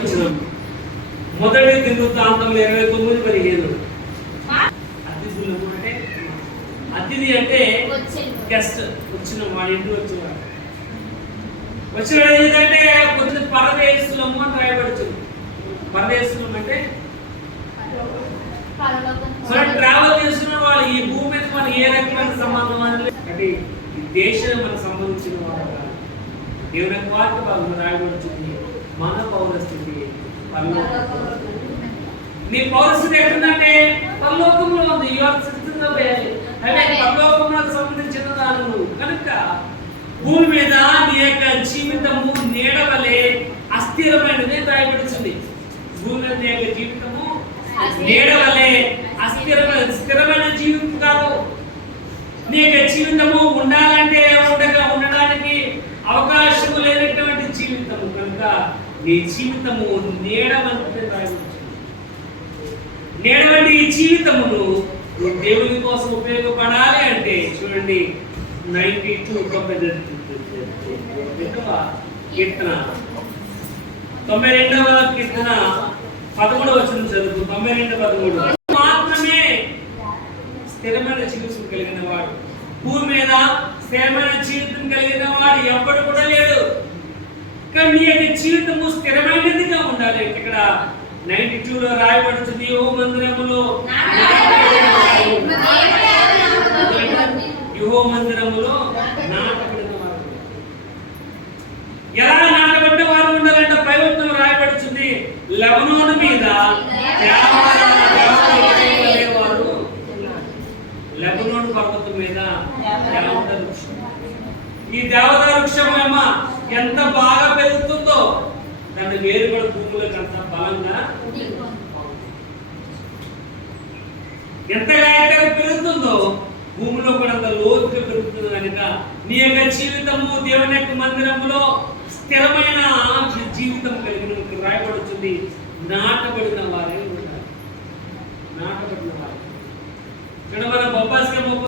వచ్చినాం. మొదటి దినవృత్తాంతంలో 29:15 అతిథులు అంటే అతిథి అంటే గెస్ట్ వచ్చిన వాడి ఇంటికి వచ్చేవాడు. వచ్చిన ఏంటంటే కొంచెం పరదేశులము అని రాయబడుతుంది. పరదేశులం అంటే ట్రావెల్ చేస్తున్న వాళ్ళు ఈ భూమి మీద మన ఏ రకమైన సంబంధం అంటే ఈ దేశం మనకు సంబంధించిన వాళ్ళు కాదు. దేవుని యొక్క వాక్య భాగంలో రాయబడుతుంది మన పౌరస్థితి నీ పౌరస్థితి ఎక్కడంటే పరలోకంలో ఉంది. పరలోకంలోకి సంబంధించిన దాని కనుక భూమి మీద నీ యొక్క జీవితము నీడవలే అస్థిరమైనది రాయబడుతుంది. భూమి మీద నీ యొక్క జీవితము నీడవలే స్థిరమైన జీవితం కాదు. నీ యొక్క జీవితము ఉండాలంటే ఉండడానికి అవకాశం లేనటువంటి జీవితము. కనుక నీ జీవితము నీడవంటి నీడవంటి ఈ జీవితమును దేవుని కోసం ఉపయోగపడాలి అంటే చూడండి 92 కీర్తన 92వ కీర్తన 13వ వచనం చదువు. 92:13 మాత్రమే స్థిరమైన జీవితం కలిగిన వాడు, భూమి మీద స్థిరమైన జీవితం కలిగిన వాడు ఎవ్వడు కూడా లేడు. కానీ నీ యొక్క జీవితము స్థిరమైనదిగా ఉండాలి. ఇక్కడ 92లో రాయబడుతుంది యెహోవా మందిరములో నాటబడిన వారు. ఎలా నాటబడ్డ వారు ఉండాలంటే ప్రవచనం రాయబడుతుంది లెబనోను మీద వారు లెబనోను పర్వతం మీద దేవదారు వృక్షం. ఈ దేవదారు వృక్షం ఏమో ఎంత బాగా పెరుగుతుందో దాని వేరు కూడా భూమిలోకి అంత బలంగా ఎంతగా అయితే పెరుగుతుందో భూమిలో కూడా అంత లోతుగా పెరుగుతుంది. కనుక నీ యొక్క జీవితము దేవుని యొక్క మందిరములో స్థిరమైన జీవితం కలిగిన రాయబడుతుంది నాటబడిన వారే ఉండాలి. నాటబడిన వారు ఇక్కడ మన బొబ్బాస్గా